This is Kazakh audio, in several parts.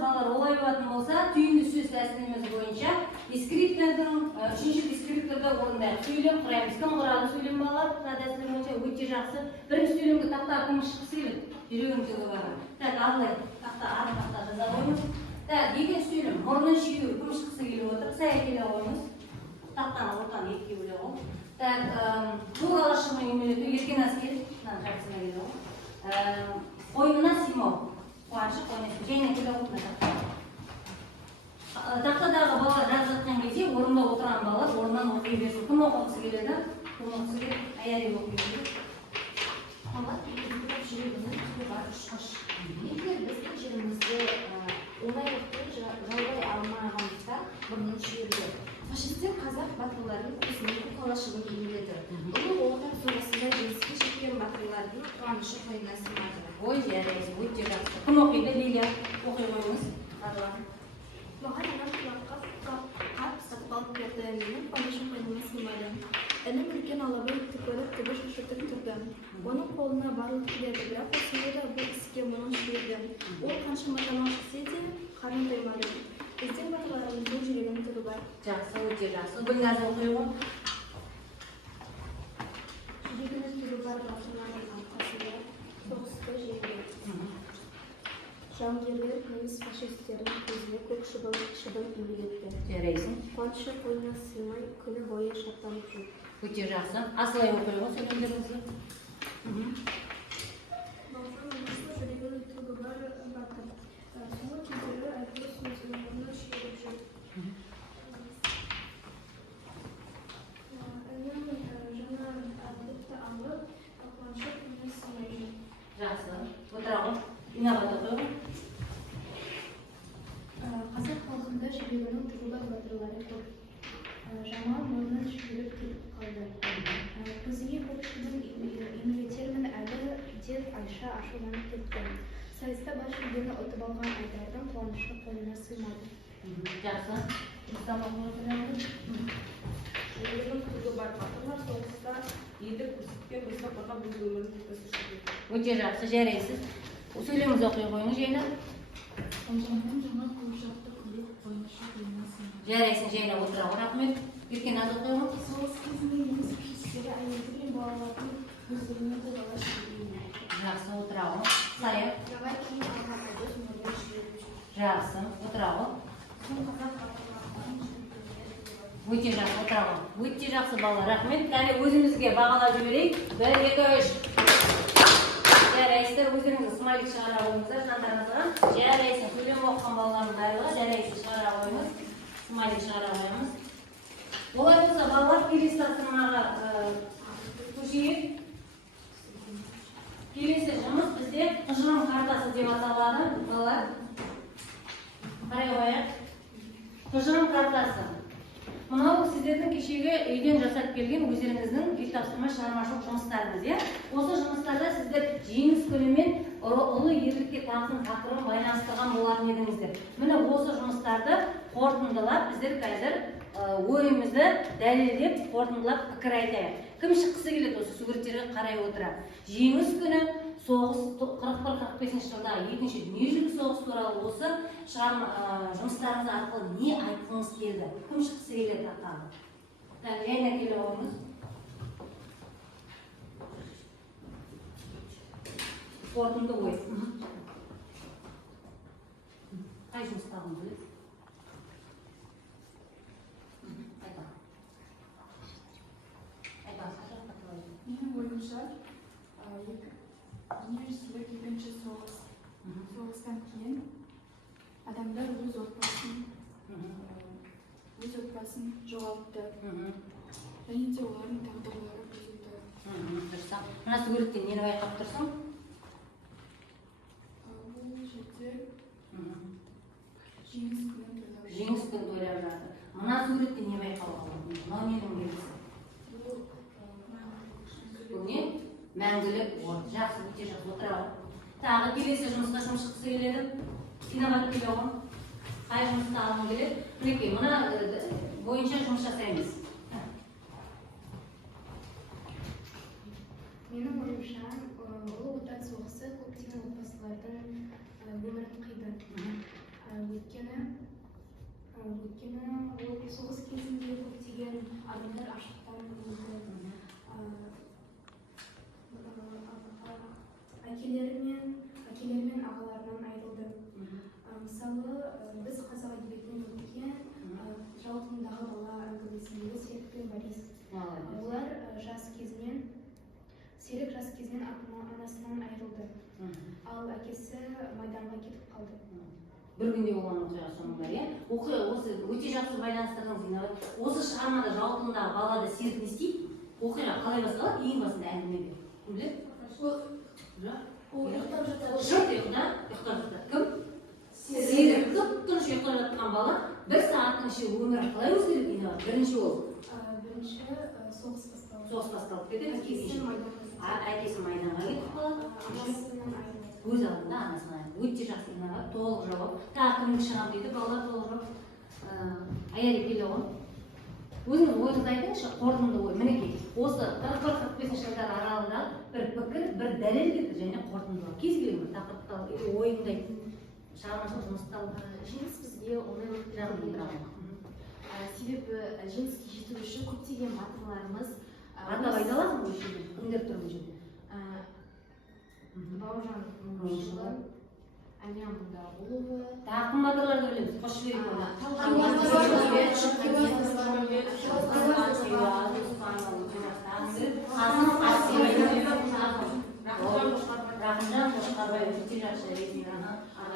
балалар олай болатын болса, түйінді сөз тәсіліміз бойынша дескриптордың, үшінші дескрипторда орындайық. Сөйлем құраймыз. Кім құрады сөйлем балалар? Тәсілі бойынша өте жақсы. Бірінші сөйлемге тақта кім шыққысы келеді? Жүрегің түгі бар. Так, алай, тақта жаза қойыңыз. Так, деген сөйлем, мұрнын шүйеу кім шыққысы келіп отыр? Сәй келе қойыңыз. Тақтаны ортаны етке бөле қой. Так, бұл алашымын емелету, еркен әскер, жақсына келе қой. Қойнына симау. Қуаншы қойнесы. Және келе қойына тақта. Тақтадағы балалар жазып кезде, орында отырған балалар орнынан оқи берсін. Кім оқығысы келеді? Кім оқығысы келеді? Аяри оқи берсін. Жүрегінің түгі бар ұшқыш. Егер біздің жерімізді оңай жалғай алмағандықтан бұрынын шүйірді. Фашистер қазақ батырларын көзіне құлашылы келмеді. Ұлы Отан соғысында жеңіске жеткен батырлардың қуанышы қойнына сыймады. Ой, жарайсың, өте жақсы. Кім оқиды? Лилия, оқи қойыңыз. Маған анам құлаққа қап сатып алып берді. Менің қуанышым қойныма сыймады. Інім үлкен алабай етті көріп түбі шошытып тұрды. Оның қолына барлық келеді, бірақ осында да бұл іске мұның шүйірді. Ол қаншама тамақ жесе де қарны тоймады. Біздің батырларымыздың жүрегінің түгі бар. Жақсы, өте жақсы. Гүлназ оқи ғой. Жүрегінің түгі бар батырлардың арқасында соғысты жеңді. Жауынгерлер неміс фашистердің көзіне көк шыбын үймелетті. Жарайсың. Қуанышы қойнына сыймай күні бойы шаттанып жүр. Өте жақсы. Асылай оқи ғой сөйлемдеріңізді. Жүрегінің түгі бар батыр. Соңғы кездері айтылы сөзінің орнына шүйіріп жүр. Інім жаңа әділетті алып, қуанышы қойнына сыймай жүр. Жақсы. Отыра ғой. Инабат оқи ғой. Қазақ халқында жүрегінің түгі бар батырлары көп. Жаман мұрнын шүйіріп кетіп қалды. Көзіңе көк шыбын үймелетермін әлі деп Айша ашуланып кетті. Сайыста бас жүлдені ұтып алған Айдардың қуанышы қойнына сыймады. Жақсы. Мұстафа оқи. Жүрегінің түгі бар батырлар соғыста ерлік көрсеткен бізді қорғап өз өмірін өткізді. Өте жақсы, жарайсыз. Сөйлеміңізді оқи қойыңыз, Жайна. Айжанның жаңа қуыршақты көріп қуанышы қойнына сыймады. Жарайсың, Жайна, отыра ғой. Рахмет. Еркен аз оқи ғой. Соғыс кезінде неміс фашистері әйелдер мен балалардың өздеріне қозғала шүйірді. Жақсы, отыра ғой. Сая. Жаңа кейін алған айдос мұрнын шүйіріп жүр. Жақсы, отыра ғой. Сол қазақ батырларының жүрегінде түгі бар. Өте жақсы, отыра ғой. Өте жақсы балалар. Рахмет. Кәне өзімізге бағалап жіберейік. 1, 2, 3. Жарайсыздар, өздеріңізді смайлик шығара қойыңыздар, жандарыңызға. Жарайсың, сөйлем оқыған балалардың барлығы жарайсың, шығара қойыңыз. Смайлик шығара қойыңыз. Олай болса, балалар келесі тапсырмаға көшейік. Келесі жұмыс бізде тұжырым картасы деп аталады, балалар. Қарай қояйық. Тұжырым картасы. Мынау сіздердің кешегі үйден жасап келген өздеріңіздің үй тапсырма шығармашылық жұмыстарыңыз, иә? Осы жұмыстарда сіздер жеңіс күнімен ұлы ерлікке тағзым тақырыбын байланыстырған болатын едіңіздер. Міне осы жұмыстарды қорытындылап, біздер қазір ойымызды дәлелдеп, қорытындылап пікір айтайық. Кім шыққысы келеді осы суреттерге қарай отыра? Жеңіс күні соғыс 41-45 жылдағы екінші дүниежүзілік соғыс туралы осы жұмыстарыңыз арқылы не айтқыңыз келді? Кім шыққысы келеді тақтаға? Жайна келе қойыңыз. Қорытынды ой. Қай жұмыстағын білесіз? Менің ойымша, дүниежүзілік екінші соғыстан кейін адамдар өз отбасын жоғалтты. Және де олардың тағдырлары бұзылды. Мына суреттен нені байқап тұрсың? Бұл жерде жеңіс күнін тойлап жатыр. Жеңіс күнін тойлап жатыр. Мына суреттен не байқап қалдың? Мынау ненің белгісі? Бұл не? Мәңгілік от. Жақсы, өте жақсы, отыра ғой. Тағы келесі жұмысқа кім шыққысы келеді? Инабат келе ғой. Қай жұмысты алғың келеді? Мінекей, мына бойынша жұмыс жасаймыз. Менің ойымша, Ұлы Отан соғысы көптеген отбасылардың өмірін қиды. ал әкесі майданға кетіп қалды. бір күнде болған оқиға соның бәрі, иә. Оқиға осы өте жақсы байланыстырдыңыз Инабат. Осы шығармада жалпылдағы балада серік не істейді? Оқиға қалай басталады? Ең басында әңгімеде. Кім біледі? Ол ұйықтап жатады. Жұрт ұйқыда, ұйықтап жатады. Кім? Серік. Тып-тыныш ұйықтап жатқан бала бір сағаттың ішінде өмірі қалай өзгереді Инабат? Бірінші ол. Бірінші соғыс басталды. Соғыс басталып кетеді. Әкесі майданға Әкесі майданға кетіп қалады. анасының айына. Өз алдында анасына өте жақсы Инабат, толық жауап. Тағы кімге шығамын дейді, балалар толық жауап. Аяли келе ғой. Өзіңіз ойыңызды айтыңызшы, қорытынды ой. Мінекей, осы 41-45 жылдар аралығында бір пікір, бір дәлел келді және қорытындылар. Кез келген бір тақырыпта ойыңды айт. Шығармашылық жұмыста Жеңіс бізге оңайлық бермейді. Себебі жеңіске жету үшін көптеген батырларымыз атап айта аласың ба осы жерде? Кімдер тұр бұл жерде? Бауыржан Мұңғышұлы, Әлия Мұңдағұлова, Тағы кім батырларды білеміз? Қош жіберейік оны. Рахымжан Қошқарбай өте жақсы ресми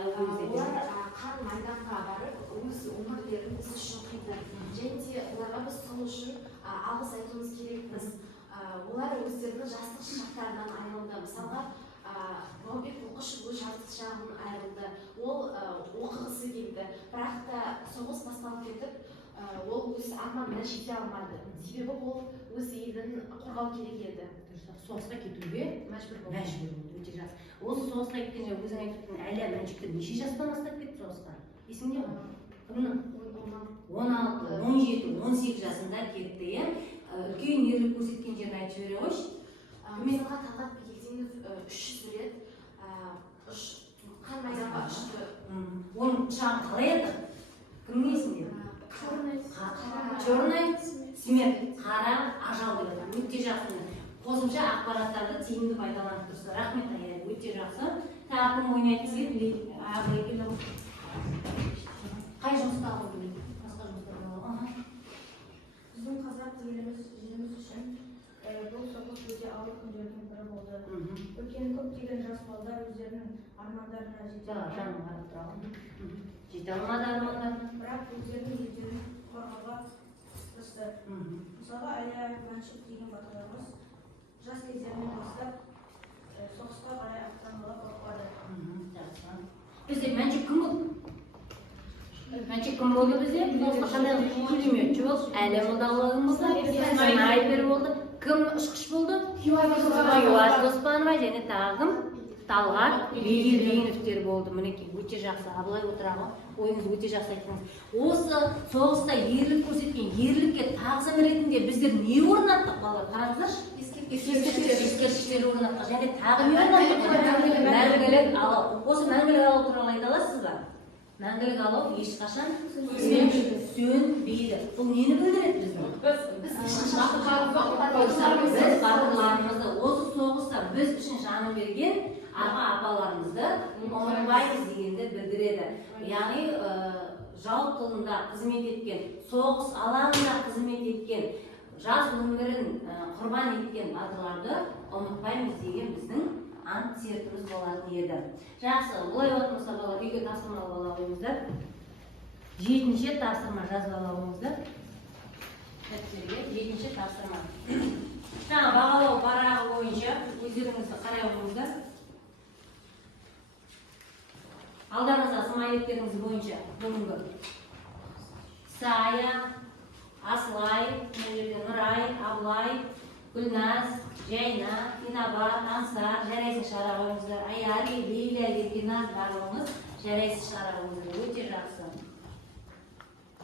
олар қан майданға барып, өз өмірлерін біз үшін қиды. Және де оларға біз сол үшін алғыс айтуымыз керекпіз. Олар өздерінің жастық шақтарынан айырылды. Мысалға, Баубек Оқышев өз жастық шағынан айырылды. Ол оқығысы келді. Бірақ та соғыс басталып кетіп, ол өз арманына жете алмады. Себебі ол өз елін қорғау керек еді. Соғысқа кетуге Мәжбүр болды. мәжбүр болды. Өте жақсы. Осы соғысқа кеткенде өзің айтып тұрған Әлия Мәншүктер неше жастан бастап кетті соғысқа? Есіңде ме? Кімнің? 16, 17, 18 жасында кетті, иә? Үлкен ерлік көрсеткен жерін айтып жібере қойшы. Мысалға Талғат Бекетенов 300 рет қан майданға ұшты. Оның ұшағын қалай еді? Кімнің есінде? Черный смерть, қара ажал деп еді. Өте жақсы. Қосымша ақпараттарды тиімді пайдаланып тұрсыз. Рахмет, Аяли, өте жақсы. Тағы кім ойнайтын келеді? Қай жұмыста алып келеді? Басқа жұмыстар болады. Біздің қазақ еліміз үшін бұл соғыс өте ауыр күндердің бірі болды. Өйткені көптеген жас балалар өздерінің армандарына жете алмады армандарына. бірақ өздерінің елдерін қорғауға тырысты. Мысалы, Әлия Мәншүк деген батырларымыз жас кездерінен бастап соғысқа қарай аттануға қорқады. Бізде Мәншүк кім болды? Мәншүк кім болды бізде? Соғысқа қандай пулеметші болды? Әлия Молдағұлова болды? Снайпер болды? Кім ұшқыш болды? Хиуаз Доспанова және тағы кім? Талғат Бегелдиновтер болды. Мінекей, өте жақсы. Абылай отырағы ойыңыз өте жақсы айттыңыз. Осы соғыста ерлік көрсеткен ерлікке тағзым ретінде біздер не орнаттық балалар? Қараңыздаршы. Ескерткіштер орнаттық. Және тағы не орнаттық? Мәңгілік алау. Осы мәңгілік алау туралы айта аласыз ба? Мәңгілік алау ешқашан сөнбейді. Бұл нені білдіреді біздің? Біз батырларымызды осы соғыста біз үшін жанын берген аға апаларымызды ұмытпаймыз дегенді білдіреді. Яғни жау тылында қызмет еткен, соғыс алаңында қызмет еткен, жас өмірін құрбан еткен батырларды ұмытпаймыз деген біздің ант сертіміз болатын еді. Жақсы, олай болса балалар, үйге тапсырма ала қойыңыздар. 7-ші тапсырма жазып ала қойыңыздар. 7-ші тапсырма. Жаңа бағалау парағы бойынша өздеріңізді қарай қойыңыздар. Алдарыңызда смайлеттеріңіз бойынша бүгінгі Сая, Аслай, Нұрай, Абылай, Гүлназ, Жайна, Инабат, Ансар, жарайсыз шығара қойыңыздар. Аяли, Лейля, Гүлназ барлығыңыз жарайсыз шығара қойыңыздар. Өте жақсы.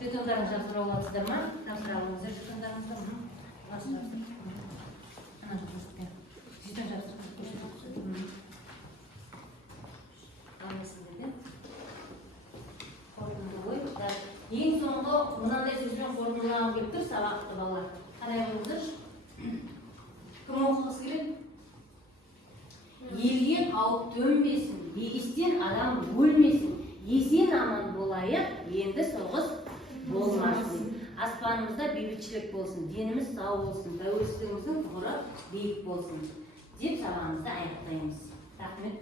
Жетондарыңыз жақсы оладыңыздар ма? Тапсыра қойыңыздар жетондарыңызды. Ең соңғы мынандай сөзбен қорытындылағым келіп тұр, сабақты балалар. Қарай қойыңыздаршы. Кім оқығысы келеді? Елге қауіп төнбесін, егестен адам өлмесін, есен аман болайық, енді соғыс болмасын. Аспанымызда бейбітшілік болсын, деніміз сау болсын, тәуелсіздігіміздің тұғыры биік болсын деп сабағымызды аяқтаймыз. Рахмет.